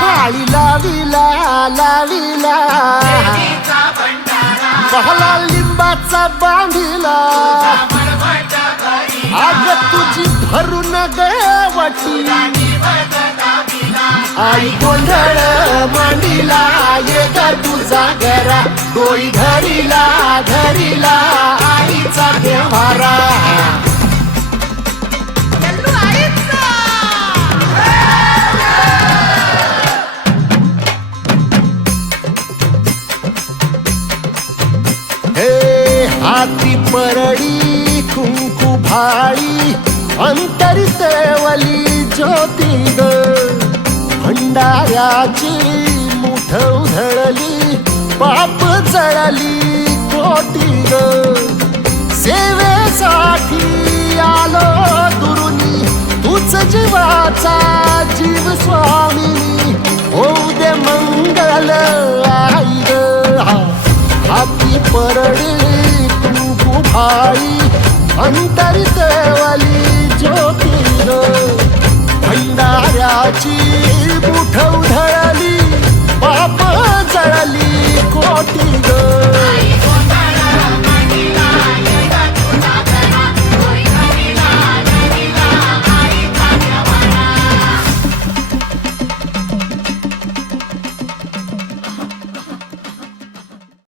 पाळी लाविला लाविला. पहला लिंबाचा बांधिला. आग तुझी भरून गवटी आई गोंधळ मांडीला ये ग तुझा घरा डोई धरीला धरीला. आईचा देवारा हे हाती परळी कुंकू भाळी अंतरितवली ज्योती ग. भंडाऱ्याची मुठ उधळली पाप जळली कोटी ग. सेवेसाठी आलो दुरुनी तूच जीवाचा जीव स्व आई अंतरित वाली ज्योती भंडाऱ्याची